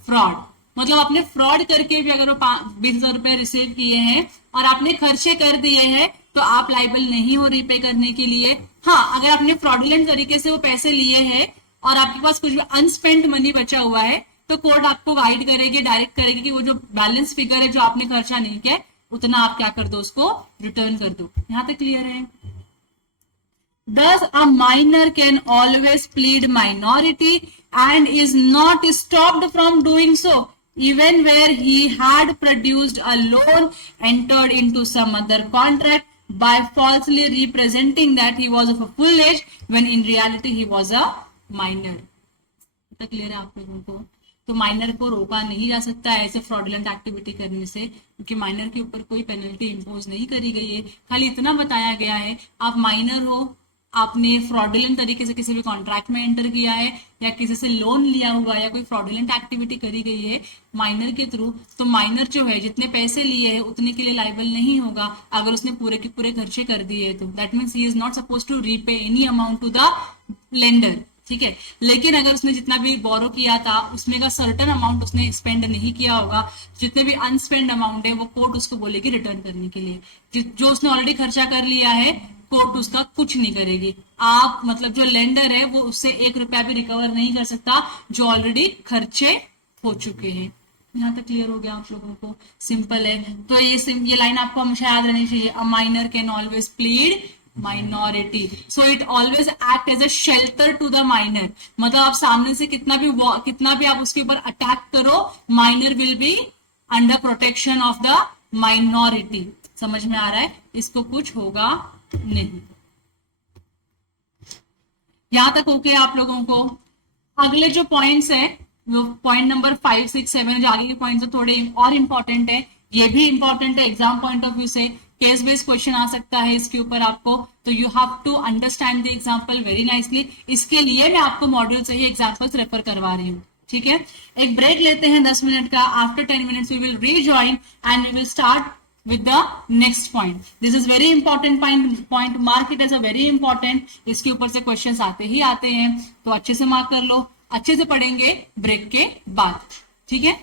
fraud. मतलब आपने fraud करके भी अगर वो 20,000 रुपए receive किए हैं और आपने खर्चे कर दिए हैं, तो आप लाइबल नहीं हो रीपे करने के लिए। हाँ, अगर आपने फ्रॉडुलेंट तरीके से वो पैसे लिए हैं और आपके पास कुछ भी अनस्पेंड मनी बचा हुआ है, तो कोर्ट आपको गाइड करेगी, डायरेक्ट करेगी कि वो जो बैलेंस फिगर है जो आपने खर्चा नहीं किया उतना आप क्या कर दो, उसको रिटर्न कर दो। यहां तक क्लियर है। Thus, a minor can always plead minority and is not stopped from doing so, even where he had produced a loan entered into some other contract by falsely representing that he was of a full age when in reality he was a minor. Clear है आप लोगों को? तो minor को रोका नहीं जा सकता है ऐसे फ्रॉडुलेंट एक्टिविटी करने से, क्योंकि माइनर के ऊपर कोई पेनल्टी इंपोज नहीं करी गई है। खाली इतना बताया गया है, आप माइनर हो, आपने फ्रॉडुलेंट तरीके से किसी भी कॉन्ट्रैक्ट में एंटर किया है या किसी से लोन लिया हुआ है या कोई फ्रॉडुलेंट एक्टिविटी करी गई है माइनर के थ्रू, तो माइनर जो है जितने पैसे लिए हैं उतने के लिए लाइबल नहीं होगा अगर उसने पूरे के पूरे खर्चे कर दिए तो। That means he is not suppose to repay any amount to the lender, ठीक है। लेकिन अगर उसने जितना भी बोरो किया था उसमें का सर्टन अमाउंट उसने स्पेंड नहीं किया होगा, जितने भी अनस्पेंड अमाउंट है वो कोर्ट उसको बोलेगी रिटर्न करने के लिए। जो उसने ऑलरेडी खर्चा कर लिया है कोर्ट उसका कुछ नहीं करेगी। आप मतलब जो लेंडर है वो उससे 1 रुपया भी रिकवर नहीं कर सकता जो ऑलरेडी खर्चे हो चुके हैं। यहाँ तक क्लियर हो गया आप लोगों को? सिंपल है। तो ये लाइन आपको हमेशा याद रहनी चाहिए, a minor can always plead minority, so it always act as a shelter to the minor. मतलब आप सामने से कितना भी आप उसके ऊपर अटैक करो, minor will be under protection of the minority. समझ में आ रहा है? इसको कुछ होगा नहीं। यहां तक ओके आप लोगों को? अगले जो पॉइंट्स है वो पॉइंट नंबर 5, 6, 7 जो आगे के पॉइंट्स है थोड़े और इंपॉर्टेंट है। ये भी इंपॉर्टेंट है एग्जाम पॉइंट ऑफ व्यू से, केस बेस्ड क्वेश्चन आ सकता है इसके ऊपर आपको, तो you have to understand the example very nicely. इसके लिए मैं आपको मॉड्यूल से ही एग्जांपल्स रेफर करवा रही हूँ, ठीक है। एक ब्रेक लेते हैं 10 मिनट का। After 10 minutes we will rejoin and we will start with the next point. This is very important point, mark it as a very important. इसके ऊपर से क्वेश्चंस आते ही आते हैं, तो अच्छे से मार्क कर लो। अच्छे से पढ़ेंगे ब्रेक के बाद, ठीक है।